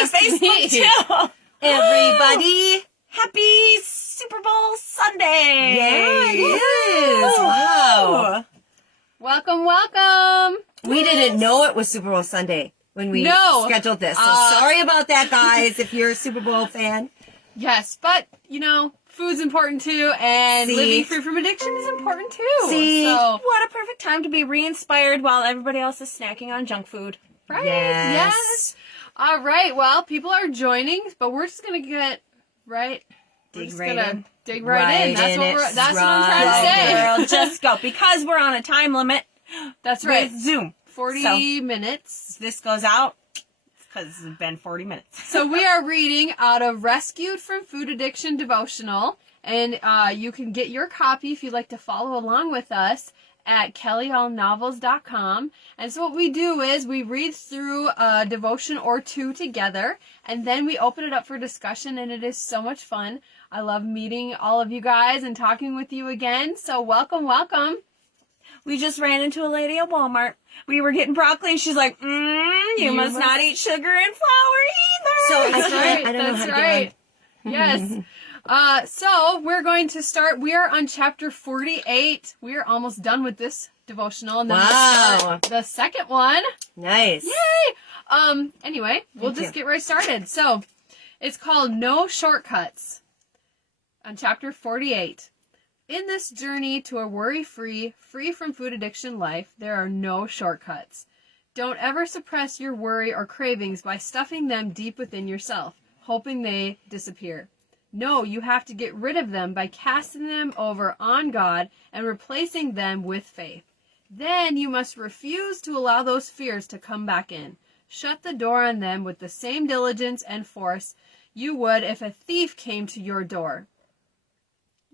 yes, Facebook too. Everybody. Happy Super Bowl Sunday. Yeah, it is. Wow. Welcome. We didn't know it was Super Bowl Sunday when we scheduled this. So sorry about that, guys, if you're a Super Bowl fan. Yes, but, food's important too, and living free from addiction is important too. So, what a perfect time to be re-inspired while everybody else is snacking on junk food. Right? Yes. All right, well, people are joining, but we're just going to get Dig in. Right That's what I'm trying to say. Girl, just go. Because we're on a time limit. That's right. With Zoom. 40 minutes. This goes out because it's been 40 minutes. So we are reading out of Rescued from Food Addiction devotional, and you can get your copy if you'd like to follow along with us at kellyallnovels.com. And so what we do is we read through a devotion or two together, and then we open it up for discussion, and it is so much fun. I love meeting all of you guys and talking with you again. So welcome. We just ran into a lady at Walmart. We were getting broccoli, and she's like, you must not eat sugar and flour either. So I don't know how to get on. Yes. So we're going to start. We are on chapter 48. We are almost done with this devotional. And then we'll start the second one. Nice. Yay! Anyway, we'll just get right started. So it's called No Shortcuts on chapter 48. In this journey to a worry-free, free from food addiction life, there are no shortcuts. Don't ever suppress your worry or cravings by stuffing them deep within yourself, hoping they disappear. No, you have to get rid of them by casting them over on God and replacing them with faith. Then you must refuse to allow those fears to come back in. Shut the door on them with the same diligence and force you would if a thief came to your door.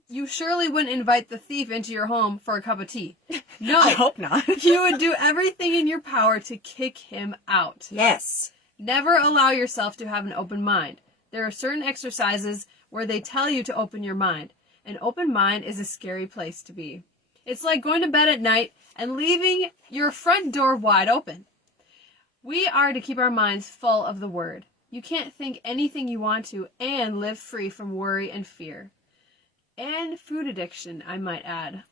You surely wouldn't invite the thief into your home for a cup of tea. No. I hope not. You would do everything in your power to kick him out. Yes. Never allow yourself to have an open mind. There are certain exercises where they tell you to open your mind. An open mind is a scary place to be. It's like going to bed at night and leaving your front door wide open. We are to keep our minds full of the Word. You can't think anything you want to and live free from worry and fear. And food addiction, I might add.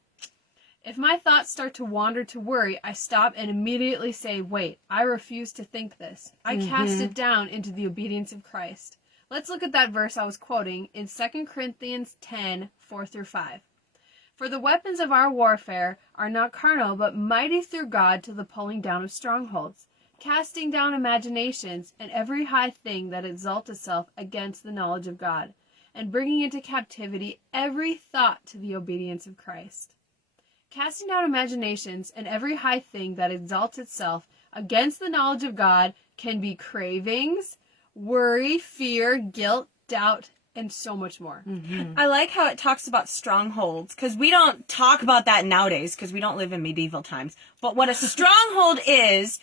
If my thoughts start to wander to worry, I stop and immediately say, wait, I refuse to think this. I cast it down into the obedience of Christ. Let's look at that verse I was quoting in 2 Corinthians 10, 4-5. For the weapons of our warfare are not carnal, but mighty through God to the pulling down of strongholds, casting down imaginations and every high thing that exalts itself against the knowledge of God, and bringing into captivity every thought to the obedience of Christ. Casting down imaginations and every high thing that exalts itself against the knowledge of God can be cravings, worry, fear, guilt, doubt, and so much more. I like how it talks about strongholds, because we don't talk about that nowadays, because we don't live in medieval times. But what a stronghold is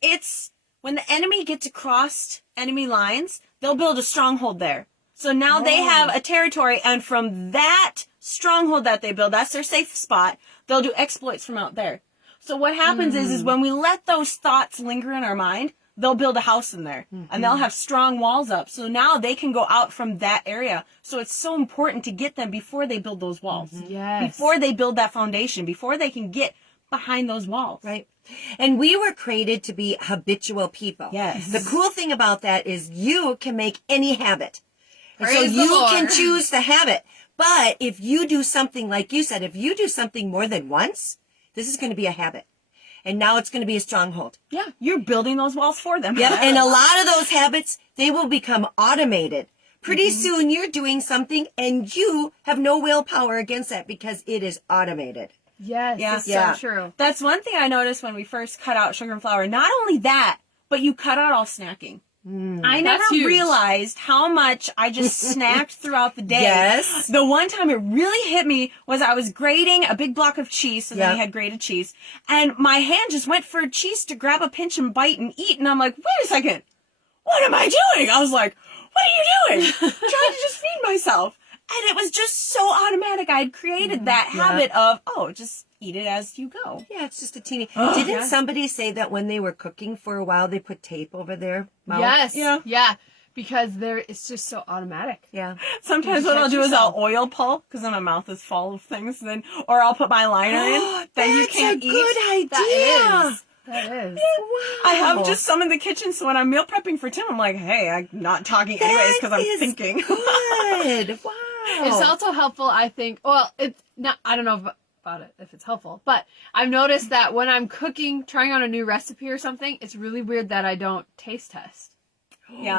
it's when the enemy gets across enemy lines, they'll build a stronghold there. So now they have a territory, and from that stronghold that they build, that's their safe spot, they'll do exploits from out there. So what happens is when we let those thoughts linger in our mind, they'll build a house in there, and they'll have strong walls up. So now they can go out from that area. So it's so important to get them before they build those walls. Yes. Before they build that foundation, before they can get behind those walls. Right. And we were created to be habitual people. Yes. The cool thing about that is you can make any habit. And so Praise the you Lord. can choose the habit. But if you do something, like you said, if you do something more than once, this is going to be a habit. And now it's going to be a stronghold. Yeah, you're building those walls for them. Yep. And a lot of those habits, they will become automated. Pretty soon you're doing something and you have no willpower against that because it is automated. Yes, Yeah. it's Yeah. so true. That's one thing I noticed when we first cut out sugar and flour. Not only that, but you cut out all snacking. I never That's huge. realized how much I just snacked throughout the day. Yes. The one time it really hit me was I was grating a big block of cheese, so then we had grated cheese, and my hand just went for cheese to grab a pinch and bite and eat, and I'm like, wait a second, what am I doing? I was like, what are you doing? I'm trying to just feed myself. And it was just so automatic. I had created that habit of, just eat it as you go. Yeah, it's just a teeny. Didn't somebody say that when they were cooking for a while, they put tape over their mouth? Yes. Yeah. Yeah. Because it's just so automatic. Yeah. Sometimes what I'll do is I'll oil pull because my mouth is full of things, or I'll put my liner in. Then you can't eat. That's a good idea. That is. Wow. I have just some in the kitchen, so when I'm meal prepping for Tim, I'm like, hey, I'm not talking anyways because I'm thinking. Good. Wow. It's also helpful, I think. Well, it's not. I don't know about it if it's helpful, but I've noticed that when I'm cooking, trying out a new recipe or something, it's really weird that I don't taste test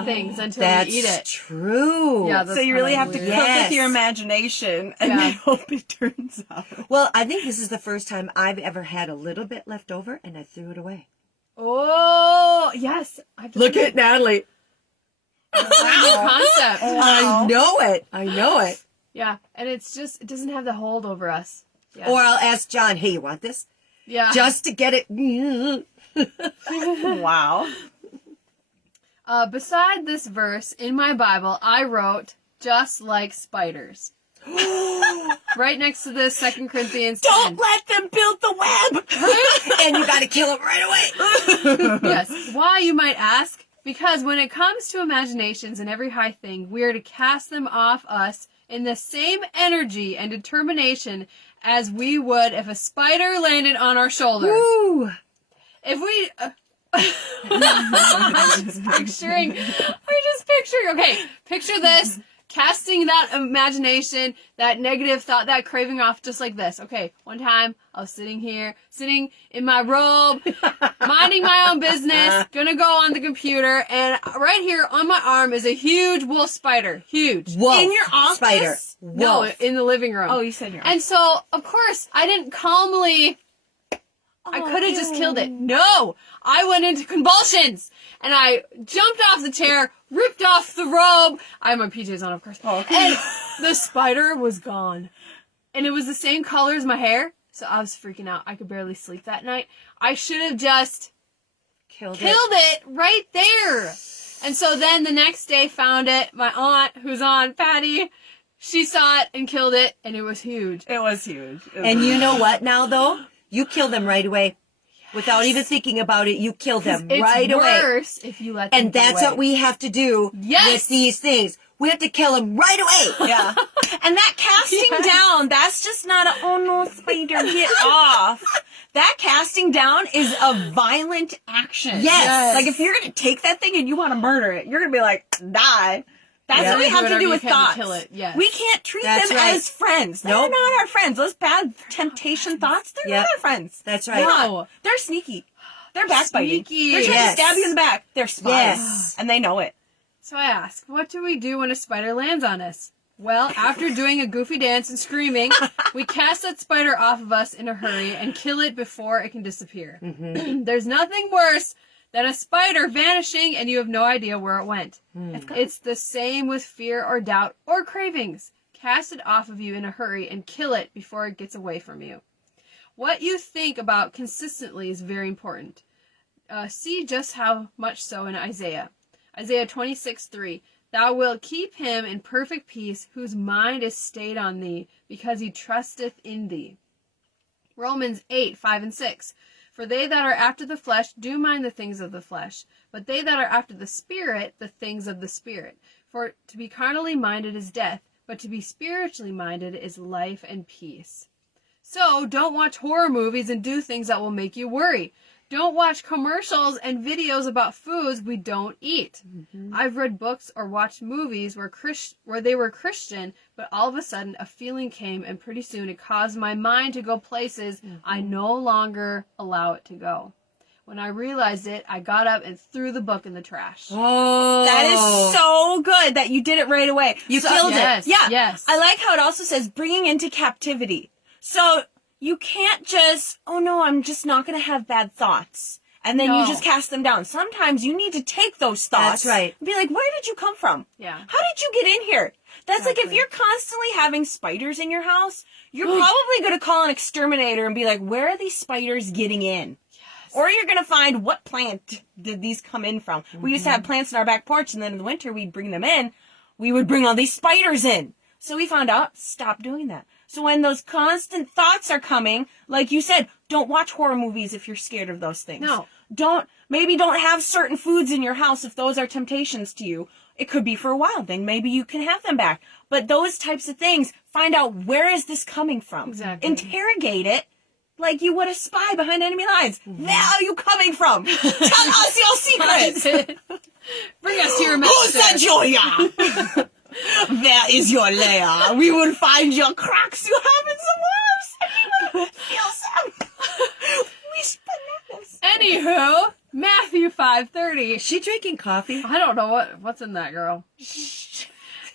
things until That's we eat it. True. Yeah, So you really have to cook with your imagination and then hope it turns out. Well, I think this is the first time I've ever had a little bit left over and I threw it away. Oh, yes. Look at Natalie. Concept. I know it. Yeah, and it doesn't have the hold over us. Yeah. Or I'll ask John, hey, you want this? Yeah. Just to get it. Wow. Beside this verse in my Bible, I wrote, just like spiders. Right next to this, 2 Corinthians 10. Don't let them build the web. And you got to kill them right away. Yes. Why, you might ask? Because when it comes to imaginations and every high thing, we are to cast them off us in the same energy and determination as we would if a spider landed on our shoulder. Woo. If we... I'm just picturing, okay, picture this, casting that imagination, that negative thought, that craving off just like this. Okay, one time I was sitting in my robe, minding my own business, gonna go on the computer, and right here on my arm is a huge wolf spider. Huge. Wolf. In your office? Spider. No, Wolf. in the living room. Oh, you said your And so, of course, I didn't calmly... I could have just killed it. No! I went into convulsions! And I jumped off the chair, ripped off the robe. I had my PJs on, of course. Oh, okay. And the spider was gone. And it was the same color as my hair. So I was freaking out. I could barely sleep that night. I should have just Killed it right there. And so then the next day found it. My aunt, who's on, Patty, she saw it and killed it. And it was huge. It was huge. And you know what now, though? You kill them right away. Without even thinking about it, you kill them right away. It's worse if you let them And that's get what we have to do with these things. We have to kill them right away. Yeah. And that casting down, that's just not oh no, spider, get off. That casting down is a violent action. Yes. Like if you're going to take that thing and you want to murder it, you're going to be like, die. That's what we have to do with thoughts. Kill it. Yes. We can't treat That's them right. as friends. They're not our friends. Those bad temptation thoughts, they're not our friends. That's right. No. They're sneaky. They're backbiting. Sneaky. They're trying Yes. to stab you in the back. They're spies. Yes. And they know it. So I ask, what do we do when a spider lands on us? Well, after doing a goofy dance and screaming, we cast that spider off of us in a hurry and kill it before it can disappear. Mm-hmm. There's nothing worse than a spider vanishing and you have no idea where it went. It's the same with fear or doubt or cravings. Cast it off of you in a hurry and kill it before it gets away from you. What you think about consistently is very important. See just how much so in Isaiah. Isaiah 26:3. Thou wilt keep him in perfect peace, whose mind is stayed on thee, because he trusteth in thee. Romans 8:5-6. For they that are after the flesh do mind the things of the flesh, but they that are after the Spirit, the things of the Spirit. For to be carnally minded is death, but to be spiritually minded is life and peace. So don't watch horror movies and do things that will make you worry. Don't watch commercials and videos about foods we don't eat. Mm-hmm. I've read books or watched movies where they were Christian, but all of a sudden a feeling came and pretty soon it caused my mind to go places I no longer allow it to go. When I realized it, I got up and threw the book in the trash. Oh. That is so good that you did it right away. You killed it. Yeah. Yes. I like how it also says bringing into captivity. So you can't just, oh no, I'm just not going to have bad thoughts. And then you just cast them down. Sometimes you need to take those thoughts. That's right. And be like, where did you come from? Yeah. How did you get in here? That's like if you're constantly having spiders in your house, you're probably going to call an exterminator and be like, where are these spiders getting in? Yes. Or you're going to find what plant did these come in from. Mm-hmm. We used to have plants in our back porch, and then in the winter we'd bring them in. We would bring all these spiders in. So we found out, stop doing that. So when those constant thoughts are coming, like you said, don't watch horror movies if you're scared of those things. No. Don't have certain foods in your house if those are temptations to you. It could be for a while, then maybe you can have them back. But those types of things, find out where is this coming from. Exactly. Interrogate it like you would a spy behind enemy lines. Where are you coming from? Tell us your secrets. Bring us to your Who master. said Julia? Where is your lair? We will find your cracks you have in the walls. Feel some. We bananas. Anywho, Matthew 5:30. Is she drinking coffee? I don't know what's in that, girl.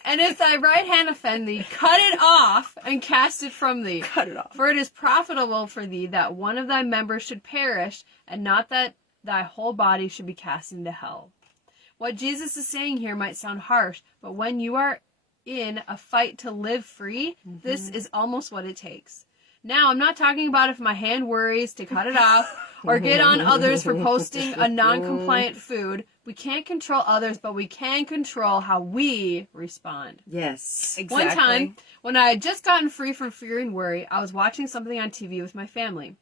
And if thy right hand offend thee, cut it off and cast it from thee. Cut it off. For it is profitable for thee that one of thy members should perish, and not that thy whole body should be cast into hell. What Jesus is saying here might sound harsh, but when you are in a fight to live free, this is almost what it takes. Now, I'm not talking about if my hand worries to cut it off or get on others for posting a non-compliant food. We can't control others, but we can control how we respond. Yes. Exactly. One time, when I had just gotten free from fear and worry, I was watching something on TV with my family.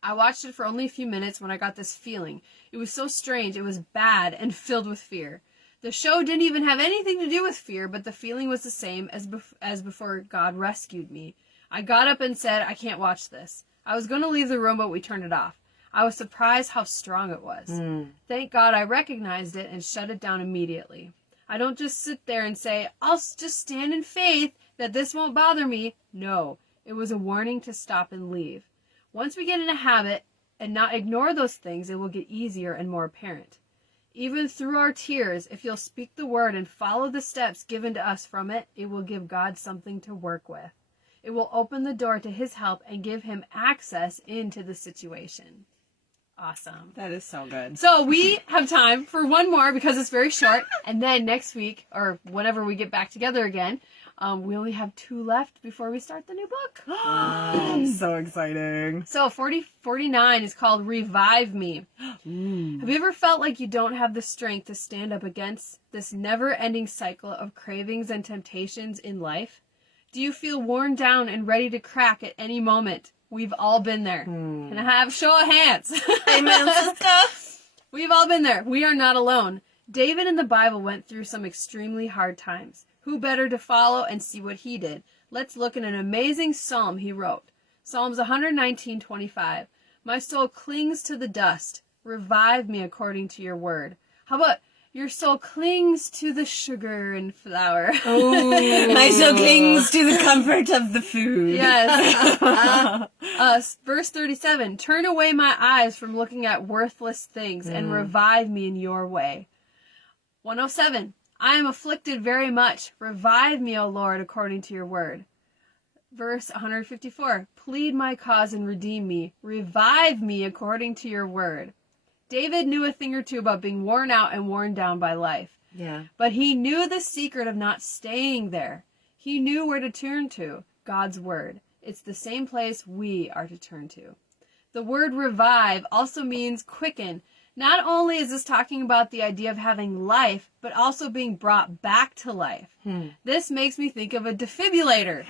I watched it for only a few minutes when I got this feeling. It was so strange. It was bad and filled with fear. The show didn't even have anything to do with fear, but the feeling was the same as before God rescued me. I got up and said, I can't watch this. I was going to leave the room, but we turned it off. I was surprised how strong it was. Thank God I recognized it and shut it down immediately. I don't just sit there and say, I'll just stand in faith that this won't bother me. No, it was a warning to stop and leave. Once we get in a habit and not ignore those things, it will get easier and more apparent. Even through our tears, if you'll speak the word and follow the steps given to us from it, it will give God something to work with. It will open the door to his help and give him access into the situation. Awesome. That is so good. So we have time for one more because it's very short. And then next week, or whenever we get back together again, we only have 2 left before we start the new book. So exciting. So 49 is called Revive Me. Have you ever felt like you don't have the strength to stand up against this never-ending cycle of cravings and temptations in life? Do you feel worn down and ready to crack at any moment? We've all been there. Can I have show of hands? Amen, sister. We've all been there. We are not alone. David in the Bible went through some extremely hard times. Who better to follow and see what he did? Let's look at an amazing psalm he wrote. Psalms 119:25. My soul clings to the dust. Revive me according to your word. How about your soul clings to the sugar and flour? My soul clings to the comfort of the food. Yes. Verse 37. Turn away my eyes from looking at worthless things and revive me in your way. 107. I am afflicted very much. Revive me, O Lord, according to your word. Verse 154. Plead my cause and redeem me. Revive me according to your word. David knew a thing or two about being worn out and worn down by life. Yeah. But he knew the secret of not staying there. He knew where to turn to, God's word. It's the same place we are to turn to. The word revive also means quicken. Not only is this talking about the idea of having life, but also being brought back to life. This makes me think of a defibrillator.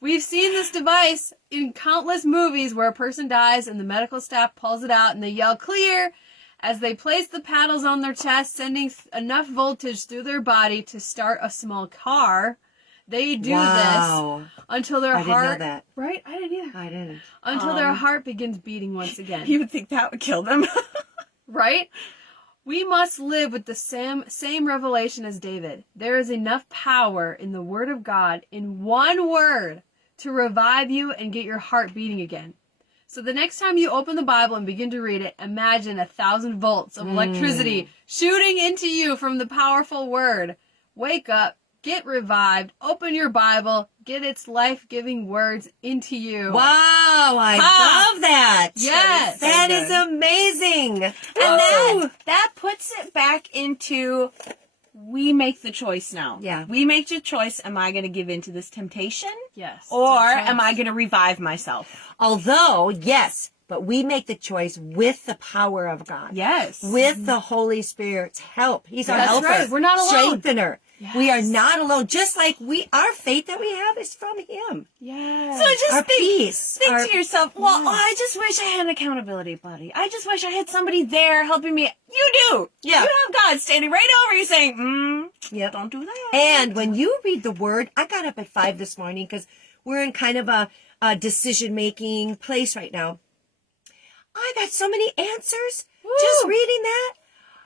We've seen this device in countless movies where a person dies and the medical staff pulls it out and they yell clear as they place the paddles on their chest, sending enough voltage through their body to start a small car. They do this until their heart... I didn't know that. Right? I didn't either. I didn't. Until their heart begins beating once again. You would think that would kill them. Right? We must live with the same revelation as David. There is enough power in the word of God, in one word, to revive you and get your heart beating again. So the next time you open the Bible and begin to read it, imagine 1,000 volts of electricity shooting into you from the powerful word. Wake up, get revived, open your Bible, get its life-giving words into you. Wow, I love that. Yes. That is amazing. And that puts it back into, we make the choice now. Yeah. We make the choice, am I going to give in to this temptation? Yes. Or am I going to revive myself? Although, yes, but we make the choice with the power of God. Yes. With the Holy Spirit's help. He's our That's helper. right. We're not alone. Strengthener. We are not alone. Just like our faith that we have is from him. Yes. So just Our peace. think Our- to yourself, well, I just wish I had an accountability buddy. I just wish I had somebody there helping me. You do. Yeah. You have God standing right over you saying, Yep. don't do that. And when you read the word, I got up at 5 this morning because we're in kind of a decision-making place right now. I got so many answers just reading that.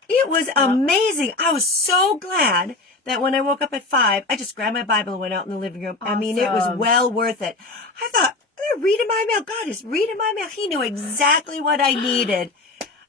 It was amazing. I was so glad that when I woke up at 5, I just grabbed my Bible and went out in the living room. I mean, it was Awesome. well worth it. I thought, they're reading my mail. God is reading my mail. He knew exactly what I needed.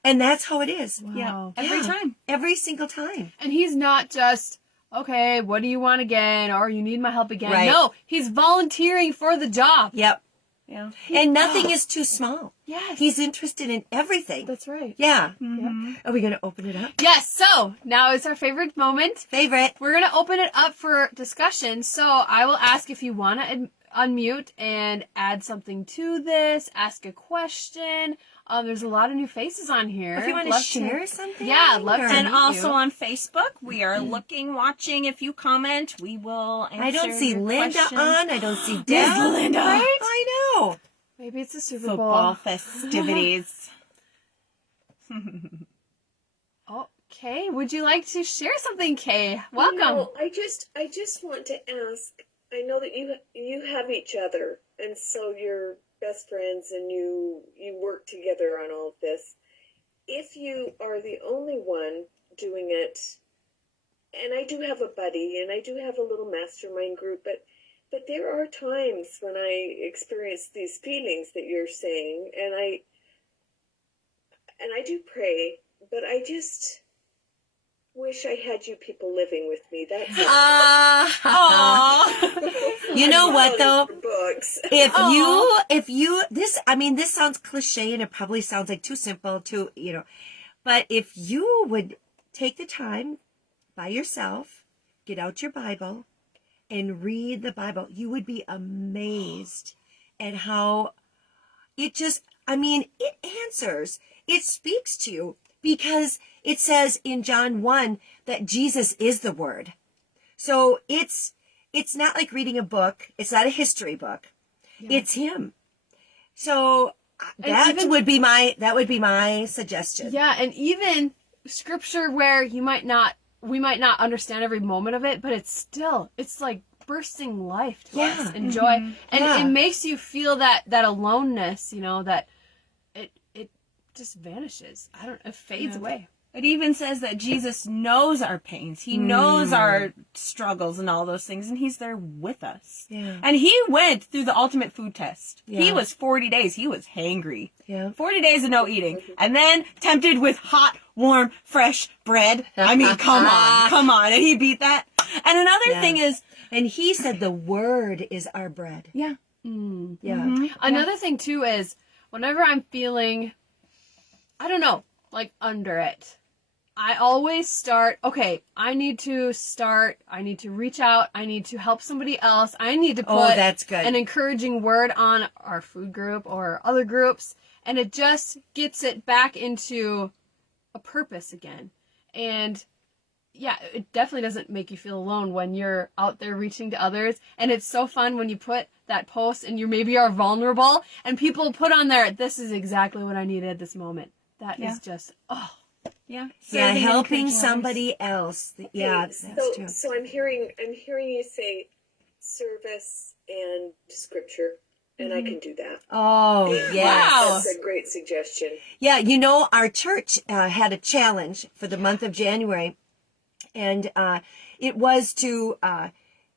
And that's how it is. Wow. Every time. Every single time. And he's not just, okay, what do you want again? Or you need my help again. Right. No, he's volunteering for the job. Yep. Yeah. And nothing is too small. Yes. He's interested in everything. That's right. Yeah. Mm-hmm. Are we going to open it up? Yes, so now it's our favorite moment. Favorite. We're going to open it up for discussion. So I will ask if you want to unmute and add something to this, ask a question. There's a lot of new faces on here. If you want to Love share something. Yeah, I'd love to. And meet also you. on Facebook, we are looking, watching. If you comment, we will answer I don't see your Linda questions. on. I don't see Deb. Miss Linda. Right? I know. Maybe it's a Super Football Bowl. festivities. Okay, would you like to share something, Kay? Welcome. You know, I just want to ask. I know that you have each other, and so you're best friends, and you work together on all of this. If you are the only one doing it, and I do have a buddy, and I do have a little mastermind group, but there are times when I experience these feelings that you're saying, and I do pray, but I just wish I had you people living with me. That's it. You know what though? For books. If you this sounds cliche and it probably sounds like too simple to, but if you would take the time by yourself, get out your Bible and read the Bible, you would be amazed at how it answers, it speaks to you, because it says in John 1 that Jesus is the Word. So it's not like reading a book. It's not a history book. Yeah. It's him. So that would be my suggestion. Yeah, and even scripture where we might not understand every moment of it, but it's like bursting life to us and joy. And it makes you feel that aloneness, that it just vanishes. It fades away. It even says that Jesus knows our pains. He knows our struggles and all those things, and he's there with us. Yeah. And he went through the ultimate food test. Yeah. He was 40 days. He was hangry. Yeah. 40 days of no eating. And then tempted with hot, warm, fresh bread. I mean, come on. And he beat that. And another thing is... And he said the Word is our bread. Yeah. Yeah. Mm-hmm. Another thing, too, is whenever I'm feeling, I don't know, like under it, I always start, okay, I need to reach out, I need to help somebody else, I need to put that's good. an encouraging word on our food group or other groups, and it just gets it back into a purpose again. And yeah, it definitely doesn't make you feel alone when you're out there reaching to others. And it's so fun when you put that post and you maybe are vulnerable and people put on there, this is exactly what I needed at this moment. That is just, Yeah. Yeah, Serving helping and somebody else. Yeah, Okay, that's true. so I'm hearing you say service and scripture, and I can do that. Oh, yes. Wow. That's a great suggestion. Yeah, our church had a challenge for the month of January, and it was to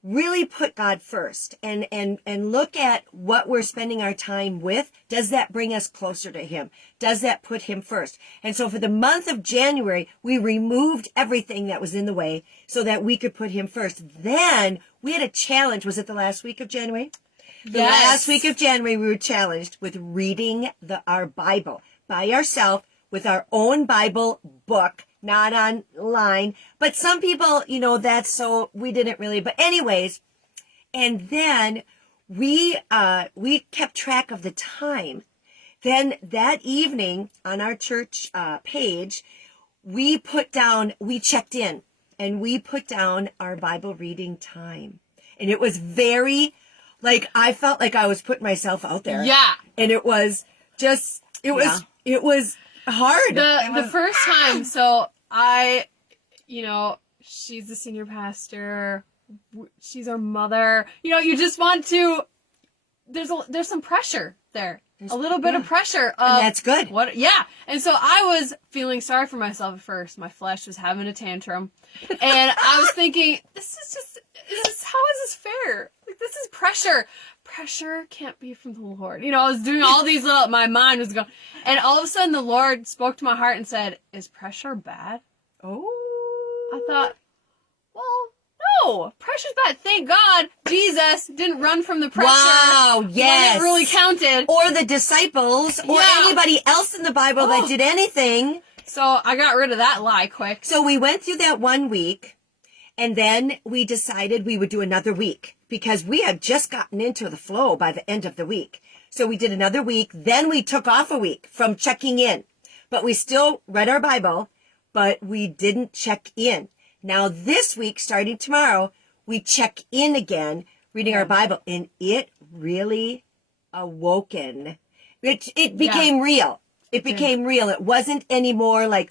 really put God first and look at what we're spending our time with. Does that bring us closer to him? Does that put him first? And so for the month of January, we removed everything that was in the way so that we could put him first. Then we had a challenge. Was it the last week of January? The last week of January, we were challenged with reading our Bible by ourselves with our own Bible book, not online. But some people, that's so we didn't really. But anyways, and then we kept track of the time. Then that evening on our church page, we checked in. and we put down our Bible reading time. And it was very, like, I felt like I was putting myself out there. Yeah. And it was just, it was hard. The first time, so I, she's the senior pastor, she's our mother, you just want to, there's some pressure there. A little bit of pressure. And that's good. And so I was feeling sorry for myself at first. My flesh was having a tantrum. And I was thinking, how is this fair? Like, this is pressure. Pressure can't be from the Lord. I was doing all these my mind was going. And all of a sudden the Lord spoke to my heart and said, is pressure bad? Oh. I thought, well, no, pressure's bad. Thank God Jesus didn't run from the pressure. Wow, yes. When it really counted. Or the disciples, or anybody else in the Bible that did anything. So I got rid of that lie quick. So we went through that 1 week, and then we decided we would do another week because we had just gotten into the flow by the end of the week. So we did another week. Then we took off a week from checking in, but we still read our Bible, but we didn't check in. Now this week, starting tomorrow, we check in again, reading our Bible, and it really awoken. It became real. It became real. It wasn't anymore like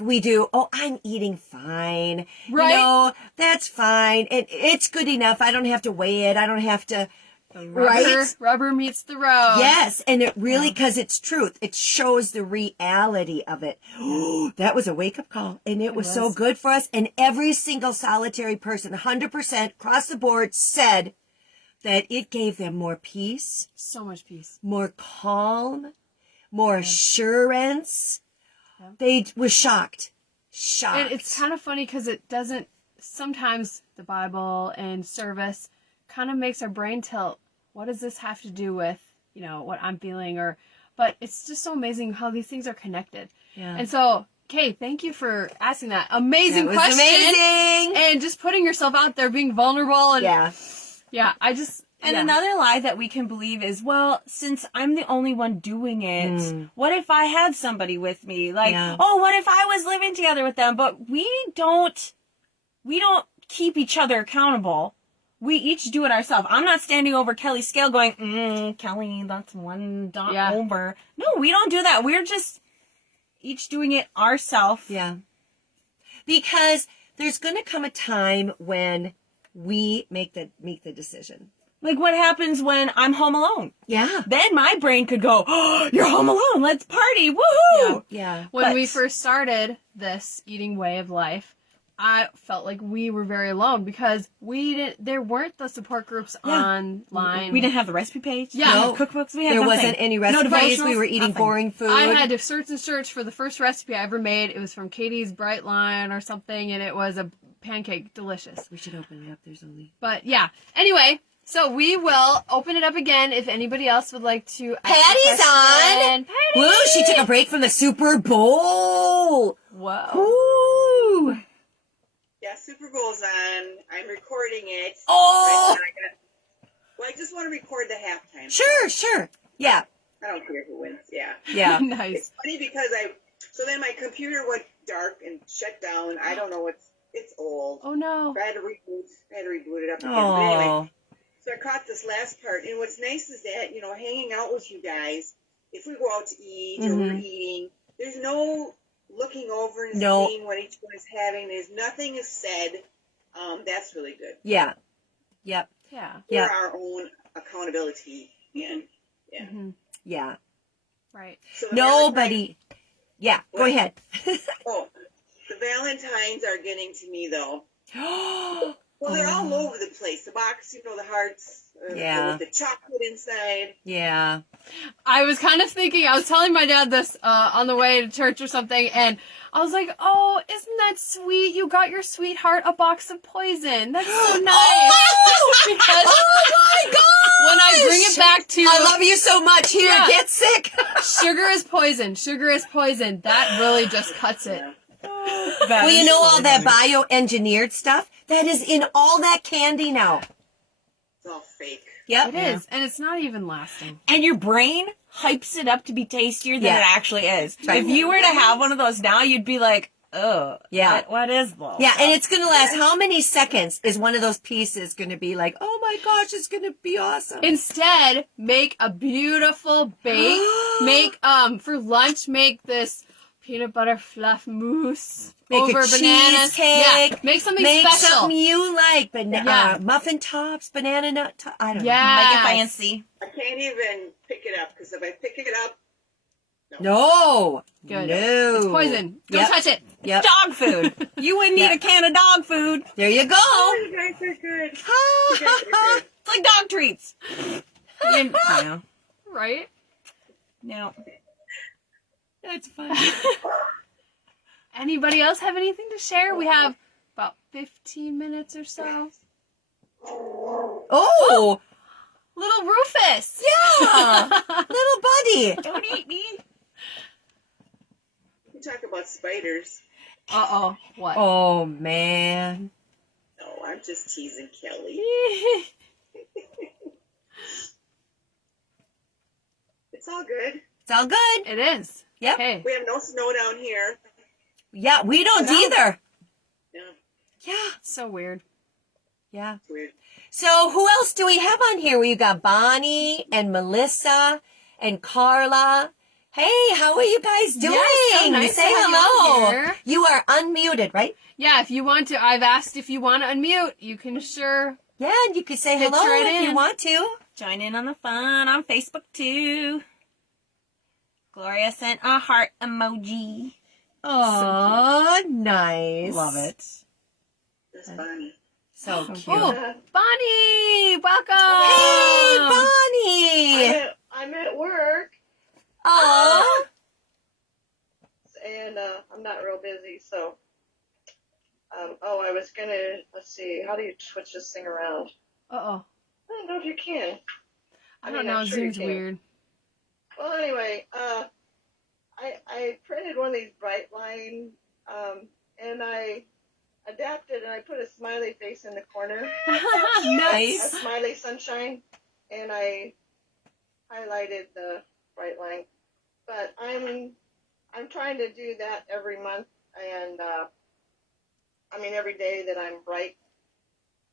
we do, I'm eating fine. Right. That's fine. And it's good enough. I don't have to weigh it. I don't have to, Rubber meets the road. Yes. And it really, because it's truth, it shows the reality of it. That was a wake-up call. And it was so good for us. And every single solitary person, 100% across the board, said that it gave them more peace. So much peace. More calm. More assurance. Yeah. They were shocked. And it's kind of funny because it doesn't, sometimes the Bible and service kind of makes our brain tilt. What does this have to do with, what I'm feeling? But it's just so amazing how these things are connected. Yeah. And so, Kay, thank you for asking that amazing question. Amazing. And just putting yourself out there, being vulnerable. And another lie that we can believe is, well, since I'm the only one doing it, what if I had somebody with me? Like, what if I was living together with them? But we don't keep each other accountable. We each do it ourselves. I'm not standing over Kelly's scale going, Kelly, that's one dot over. No, we don't do that. We're just each doing it ourselves. Yeah. Because there's going to come a time when we make the decision. Like what happens when I'm home alone? Yeah. Then my brain could go, you're home alone. Let's party. Woohoo. Yeah. When we first started this eating way of life, I felt like we were very alone because there weren't the support groups online. We didn't have the recipe page. Yeah. No. Cookbooks. We had There nothing. wasn't any recipes. No we were eating boring food. I had to search for the first recipe I ever made. It was from Katie's Bright Line or something, and it was a pancake. Delicious. We should open it up. There's only... But yeah. Anyway, so we will open it up again if anybody else would like to ask Patty's on! Patty! Woo! She took a break from the Super Bowl! Whoa. Woo! Yeah, Super Bowl's on. I'm recording it. Oh! I just want to record the halftime. Sure. Yeah. I don't care who wins. Yeah. Yeah. Nice. It's funny because so then my computer went dark and shut down. I don't know it's old. Oh no. I had to reboot it up again. Oh. But anyway, so I caught this last part. And what's nice is that, hanging out with you guys, if we go out to eat or we're eating, there's no looking over and seeing what each one is having. There's nothing is said. That's really good. Yeah. Yep. Yeah. For our own accountability. And Yeah. Right. So Nobody. Yeah. Go ahead. The Valentines are getting to me though. Well, they're all over the place. The box, the hearts, with the chocolate inside. Yeah. I was kind of thinking, I was telling my dad this on the way to church or something, and I was like, oh, isn't that sweet? You got your sweetheart a box of poison. That's so nice. Because my God! when I bring it back to... I love you so much. Here, get sick. Sugar is poison. Sugar is poison. That really just cuts it. Well, all that bioengineered stuff, that is in all that candy now. It's all fake. Yep. It is. And it's not even lasting. And your brain hypes it up to be tastier than it actually is. Right. If you were to have one of those now, you'd be like, oh, Yeah. what is this? Yeah, and it's going to last how many seconds is one of those pieces going to be like, oh my gosh, it's going to be awesome. Instead, make a beautiful bake. Make, for lunch, make this peanut butter fluff mousse. Make over a bananas. cheesecake. Yeah, make something Make special. something you like. Yeah. Muffin tops, banana nut tops. I don't know. Yes. Make it fancy. I can't even pick it up because if I pick it up, No. Good. No. It's poison. Don't Yep. touch it. Yep. Dog food. You wouldn't Yeah. need a can of dog food. There you go. oh, you guys are good. You guys are good. It's like dog treats. No. Right? No. That's funny. Anybody else have anything to share? We have about 15 minutes or so. Oh. Little Rufus. Yeah. Little buddy. Don't eat me. You talk about spiders. Uh-oh. What? Oh, man. No, I'm just teasing Kelly. It's all good. It's all good. It is. Yep. Hey. We have no snow down here. Yeah, we don't No. either. Yeah, Yeah. So weird. Yeah. it's weird. So who else do we have on here? We've got Bonnie and Melissa and Carla. Hey, how are you guys doing? Yes, so nice Say to have you hello. on here. You are unmuted, right? Yeah, if you want to, I've asked if you want to unmute. You can sure. Yeah, and you could say Fits hello right if you in. want to. Join in on the fun on Facebook too. Gloria sent a heart emoji. Oh, nice. Love it. That's Bonnie. So cute. Oh, Bonnie, welcome. Hey, Bonnie. I'm at work, Oh. and I'm not real busy, so. I was gonna, let's see, how do you switch this thing around? Uh-oh. I don't know if you can. I don't mean, know. I'm sure you Zoom's can. weird. Well, anyway, I printed one of these bright line, and I adapted and I put a smiley face in the corner, a Nice. smiley sunshine, and I highlighted the bright line. But I'm trying to do that every month, and every day that I'm bright,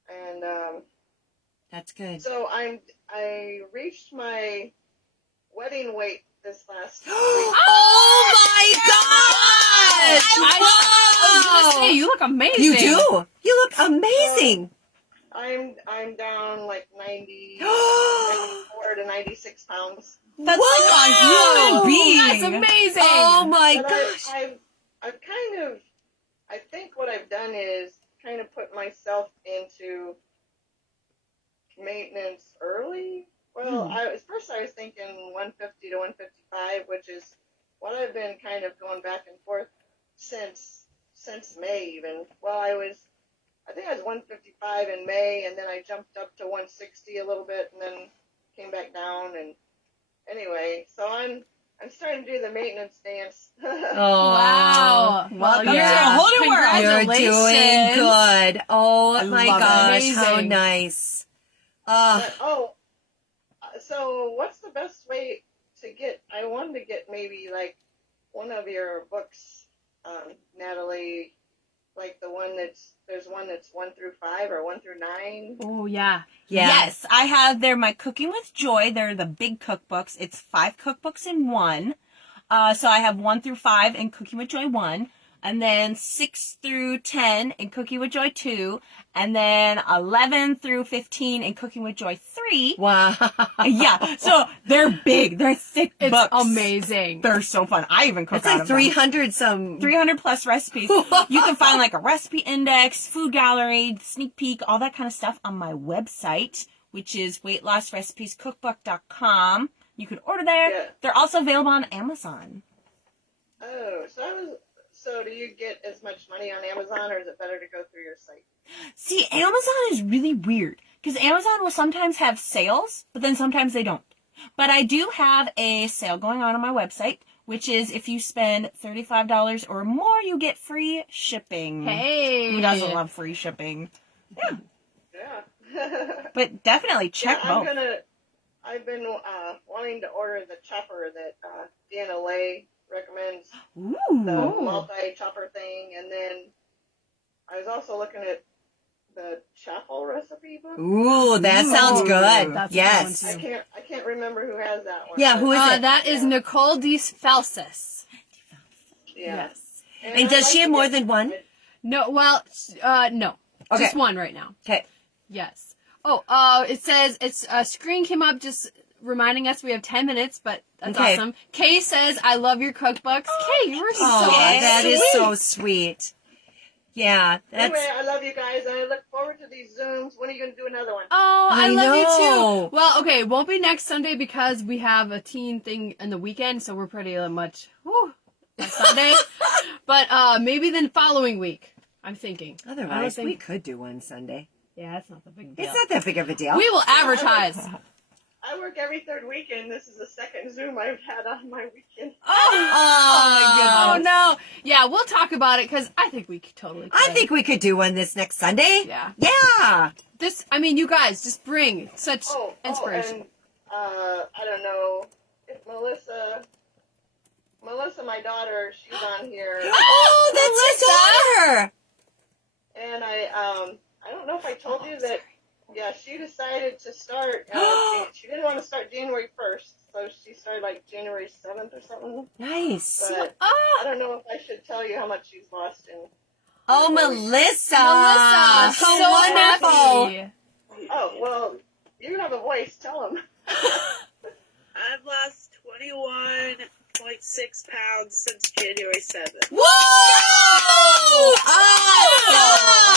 and That's good. so I reached my wedding weight this last week. Oh my gosh! I was gonna say, you look amazing. You do. You look amazing. I'm down like 94 to 96 pounds. That's Whoa! like a human being. That's amazing. Oh my But gosh. I've kind of, I think what I've done is kind of put myself into maintenance early. Well, at first I was thinking 150 to 155, which is what I've been kind of going back and forth since May even. Well, I think I was 155 in May, and then I jumped up to 160 a little bit, and then came back down. And anyway, so I'm starting to do the maintenance dance. Oh, Wow. Welcome you're- to a whole new world. You're Congratulations. doing good. Oh I my love it. gosh, how Amazing. nice. But, so what's the best way to get? I wanted to get maybe like one of your books, Natalie, like there's one that's 1 through 5 or 1 through 9. Oh, yeah. Yeah. Yes, I have. They're my Cooking with Joy. They're the big cookbooks. It's 5 cookbooks in one. So I have 1 through 5 in Cooking with Joy 1, and then 6 through 10 in Cooking with Joy 2, and then 11 through 15 in Cooking with Joy 3. Wow. Yeah, so they're big. They're thick It's books. amazing. They're so fun. I even cook It's out like of them. 300 some. 300 plus recipes. You can find like a recipe index, food gallery, sneak peek, all that kind of stuff on my website, which is weightlossrecipescookbook.com. You can order there. Yeah. They're also available on Amazon. Oh, so do you get as much money on Amazon, or is it better to go through your site? See, Amazon is really weird because Amazon will sometimes have sales, but then sometimes they don't. But I do have a sale going on my website, which is if you spend $35 or more, you get free shipping. Hey. Who doesn't love free shipping? Yeah. But definitely check yeah, both. I've been wanting to order the chopper that Deanna Lay recommends Ooh. the multi-chopper thing. And then I was also looking at the chapel recipe book. Ooh, that sounds good. That's a good Yes. one, too. I can't remember who has that one. Yeah, who is it? That is Nicole DeFelsis. Yeah. Yes. And I'd does like she have to more get than one? started. No, well, no. Okay. Just one right now. Okay. Yes. Oh, it says it's a screen came up just reminding us we have 10 minutes, but that's Okay. awesome. Kay says, I love your cookbooks. Kay, you were so Oh, that sweet. is so sweet. Yeah, that's. Anyway, I love you guys, and I look forward to these Zooms. When are you going to do another one? Oh, I I love you know. too. Well, okay, it won't be next Sunday because we have a teen thing in the weekend, so we're pretty much next Sunday. But maybe then following week, I'm thinking. Otherwise, we could do one Sunday. Yeah, it's not the big deal. It's not that big of a deal. We will advertise. I work every third weekend. This is the second Zoom I've had on my weekend. Oh no. Yeah, we'll talk about it because I think we could totally could. I think we could do one this next Sunday. Yeah. Yeah. You guys just bring such inspiration. And I don't know if Melissa, my daughter, she's on here. Oh, that's his daughter. And I don't know if I told you that. Yeah, she decided to start. She didn't want to start January 1st, so she started like January 7th or something. Nice. But I don't know if I should tell you how much she's lost in. Oh, Melissa. Melissa, so so wonderful. happy. Oh well, you have a voice. Tell them. I've lost 21.6 pounds since January 7th. Whoa! Awesome!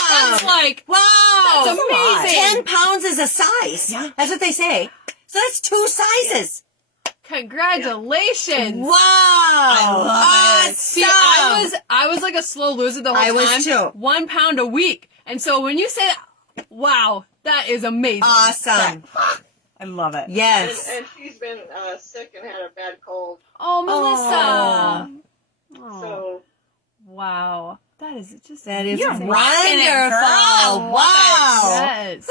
That's like, Wow! That's amazing. 10 pounds is a size. Yeah. That's what they say. So that's 2 sizes. congratulations. Wow! I love it. See, I was like a slow loser the whole time. I was too. 1 pound a week. And so when you say that, wow, that is amazing. Awesome. I love it. Yes. And she's been sick and had a bad cold. Oh, Melissa. Oh, So wow. That is just That is You're wonderful. rocking it, girl. Wow. Yes.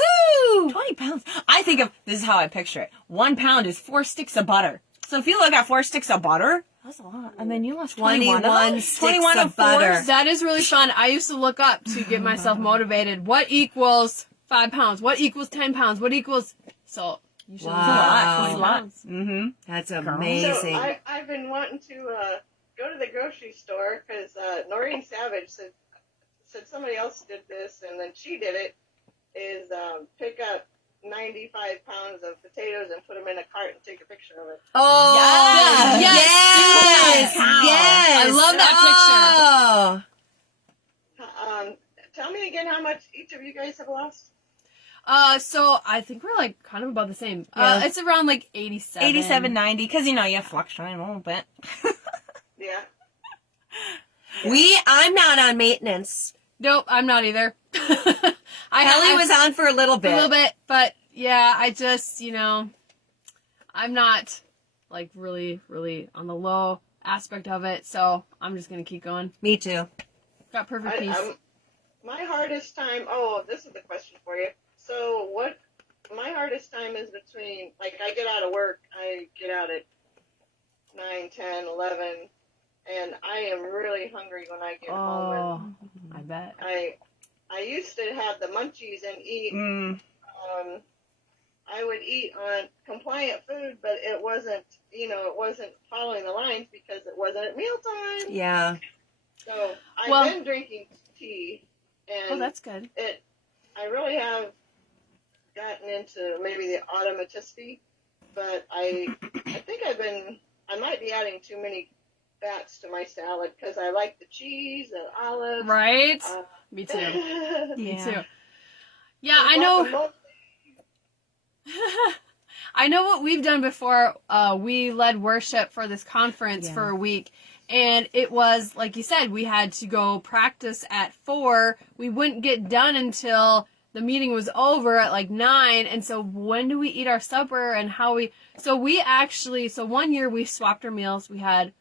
Woo! 20 pounds. I think of, this is how I picture it. 1 pound is 4 sticks of butter. So if you look at 4 sticks of butter, that's a lot. And then you lost 21 21 of sticks 21 of butter. fours. That is really fun. I used to look up to get myself motivated. What equals 5 pounds? What equals 10 pounds? What equals... So, you should Wow. lose a lot. Mm-hmm. That's So amazing. I've been wanting to go to the grocery store because Noreen Savage said somebody else did this and then she did it, is pick up 95 pounds of potatoes and put them in a cart and take a picture of it. Oh, Yes. yes, Yes. yes. I love that Oh. Tell me again how much each of you guys have lost. So I think we're like kind of about the same. Yeah. It's around like 87. 87, 90, because you fluctuate a little bit. Yeah. I'm not on maintenance. Nope, I'm not either. Kelly I was on for a little bit. a little bit, but yeah, I just, I'm not like really, really on the low aspect of it, so I'm just gonna keep going. Me too. Got perfect peace. My hardest time. Oh, this is the question for you. So my hardest time is between, like, I get out of work, I get out at 9, 10, 11, and I am really hungry when I get home. Oh, I bet. And I used to have the munchies and eat. I would eat on compliant food, but it wasn't, it wasn't following the lines because it wasn't at mealtime. Yeah. So I've been drinking tea, and that's good. I really have gotten into maybe the automaticity, but I think I might be adding too many fats to my salad because I like the cheese and olives. Right? Me too. Me too. Yeah, I know. I know what we've done before. We led worship for this conference for a week. And it was, like you said, we had to go practice at 4. We wouldn't get done until the meeting was over at like 9. And so when do we eat our supper and so 1 year we swapped our meals. We had,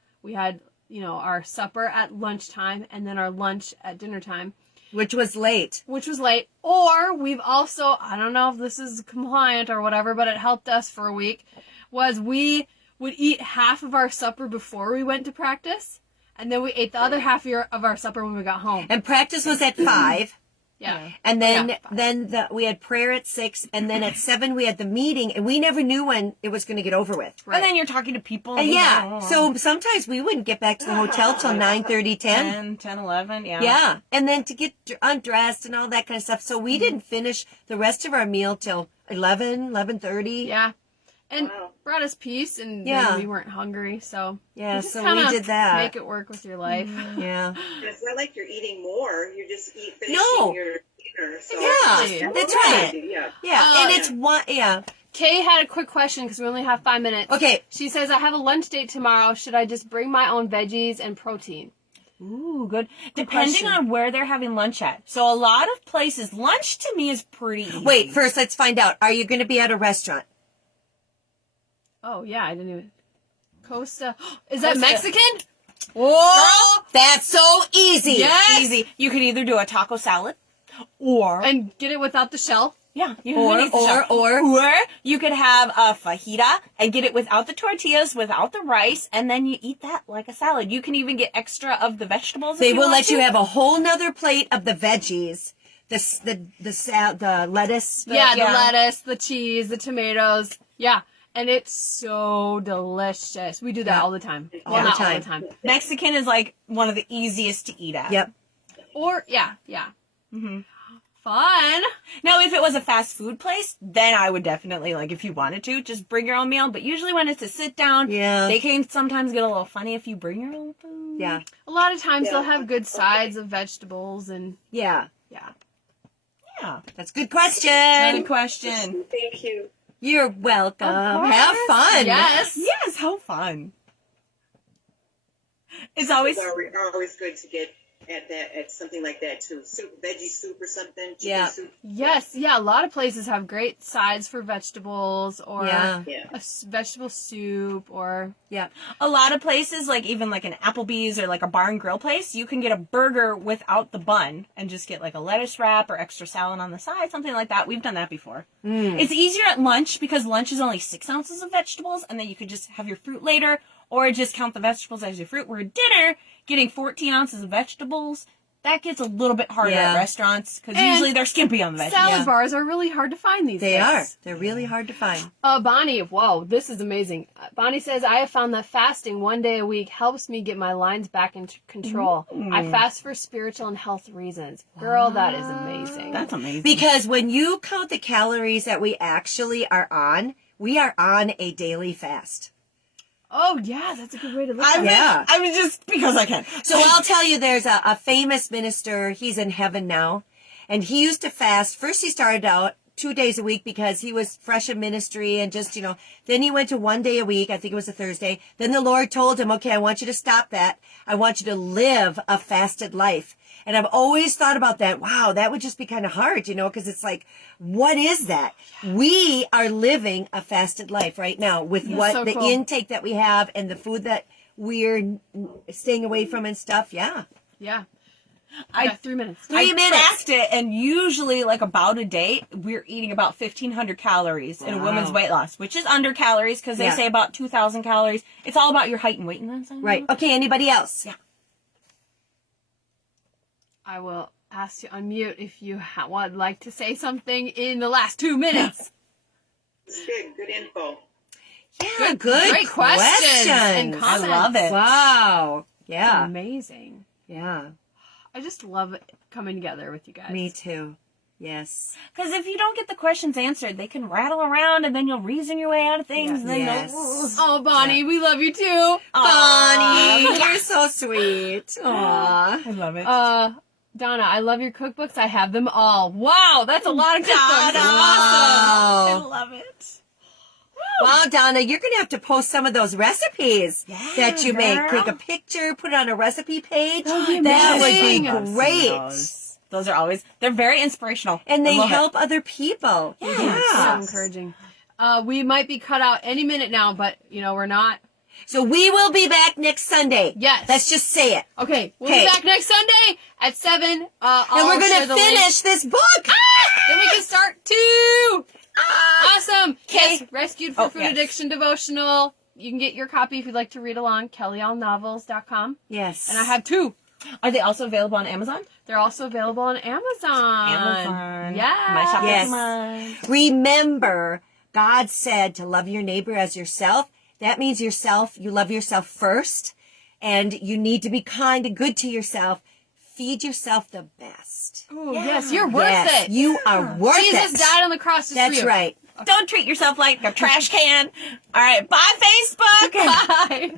our supper at lunchtime and then our lunch at dinner time. Which was late. Or we've also, I don't know if this is compliant or whatever, but it helped us for a week, was we would eat half of our supper before we went to practice, and then we ate the other half of our supper when we got home. And practice was at 5. Yeah. And then Yeah. we had prayer at 6, and then at 7 we had the meeting, and we never knew when it was going to get over with. Right. And then you're talking to people. And yeah, so sometimes we wouldn't get back to the hotel till 9:30, 10. 10, 11, yeah. Yeah, and then to get undressed and all that kind of stuff. So we didn't finish the rest of our meal till 11, 11:30. Yeah. And Wow. brought us peace, and Yeah. then we weren't hungry, so Yeah, you just so kinda we did that. Make it work with your life. Yeah. It's not like you're eating more. You're just finishing No. your dinner. So Yeah, that's right. Yeah. Yeah, and it's one. Yeah. Kay had a quick question because we only have 5 minutes. Okay. She says, I have a lunch date tomorrow. Should I just bring my own veggies and protein? Ooh, good. Depending question. on where they're having lunch at. So a lot of places, lunch to me is pretty easy. Wait, first let's find out. Are you going to be at a restaurant? Oh, yeah, I didn't even... Costa. Is that Costa. Mexican? Whoa! That's so easy. Yes! Easy. You could either do a taco salad, or And get it without the shell? yeah, you Or- can eat the or- shell. or- or you could have a fajita and get it without the tortillas, without the rice, and then you eat that like a salad. You can even get extra of the vegetables. They if you will want let you to. have a whole nother plate of the veggies, the lettuce. The yeah. lettuce, the cheese, the tomatoes. Yeah. And it's so delicious. We do that Yeah. all the time. All Well, the not time. all the time. Mexican is like one of the easiest to eat at. Yep. Or, yeah. Mm-hmm. Fun. Now, if it was a fast food place, then I would definitely, like, if you wanted to, just bring your own meal. But usually when it's a sit down, Yeah. they can sometimes get a little funny if you bring your own food. Yeah. A lot of times Yeah. they'll have good sides of vegetables and, Yeah. yeah. Yeah. That's a good question. Good question. Thank you. You're welcome. Of course. Have fun. Yes. Yes, how fun. It's always... It's always good to get at something like that too. Soup, veggie soup or something. Chicken Yeah. soup. Yes, yeah, a lot of places have great sides for vegetables or Yeah. Yeah. vegetable soup or Yeah. A lot of places, like even like an Applebee's or like a bar and grill place, you can get a burger without the bun and just get like a lettuce wrap or extra salad on the side, something like that. We've done that before. It's easier at lunch because lunch is only 6 ounces of vegetables, and then you could just have your fruit later or just count the vegetables as your fruit. Where at dinner, getting 14 ounces of vegetables, that gets a little bit harder Yeah. at restaurants because And usually they're skimpy on the veggies. salad Yeah. bars are really hard to find these They days. are. They're really hard to find. Bonnie, whoa, this is amazing. Bonnie says, I have found that fasting 1 day a week helps me get my lines back into control. I fast for spiritual and health reasons. Girl, that is amazing. That's amazing. Because when you count the calories that we actually are on, we are on a daily fast. Oh, yeah, that's a good way to look at it. Yeah. I mean, just because I can. So I'll tell you, there's a famous minister. He's in heaven now. And he used to fast. First, he started out 2 days a week because he was fresh in ministry and just, then he went to 1 day a week. I think it was a Thursday. Then the Lord told him, okay, I want you to stop that. I want you to live a fasted life. And I've always thought about that. Wow, that would just be kind of hard, because it's like, what is that? We are living a fasted life right now with That's what so the cool. intake that we have and the food that we're staying away from and stuff. Yeah. Yeah. I got 3 minutes. 3 minutes. Tracked it, and usually, like about a day, we're eating about 1,500 calories in a Wow. woman's weight loss, which is under calories because they Yeah. say about 2,000 calories. It's all about your height and weight. Right. Okay. Anybody else? Yeah. I will ask you unmute if you would like to say something in the last 2 minutes. It's good. Good info. Yeah. Good. Great questions and questions. comments. I love it. Wow. Yeah. Amazing. Yeah. I just love coming together with you guys. Me too. Yes. Because if you don't get the questions answered, they can rattle around, and then you'll reason your way out of things. And then Yes. Oh, Bonnie, we love you too. Bonnie, you're so sweet. Aw. I love it. Donna, I love your cookbooks. I have them all. Wow, that's a lot of cookbooks. Donna. Wow. I love it. Wow, Donna, you're going to have to post some of those recipes that you make. girl. Take a picture, put it on a recipe page. be That would be amazing. great. Those are always, they're very inspirational. And I they love it. help other people. So encouraging. We might be cut out any minute now, but we're not. So we will be back next Sunday. Yes. Let's just say it. Okay, we'll Okay. be back next Sunday at 7. And we're going to finish this book. Then we can start 2. Awesome. Okay. Yes, Rescued for Oh, Food yes. Addiction devotional. you can get your copy if you'd like to read along, kellyallnovels.com. Yes. And I have 2. Are they also available on Amazon? They're also available on Amazon. Yeah. My shop Yes. is mine. Remember, God said to love your neighbor as yourself. That means you love yourself first, and you need to be kind and good to yourself. Feed yourself the best. Ooh, yes, you're worth Yes, it. you are worth it. Jesus died on the cross just for That's you. right. Don't treat yourself like a trash can. All right, bye, Facebook. Bye.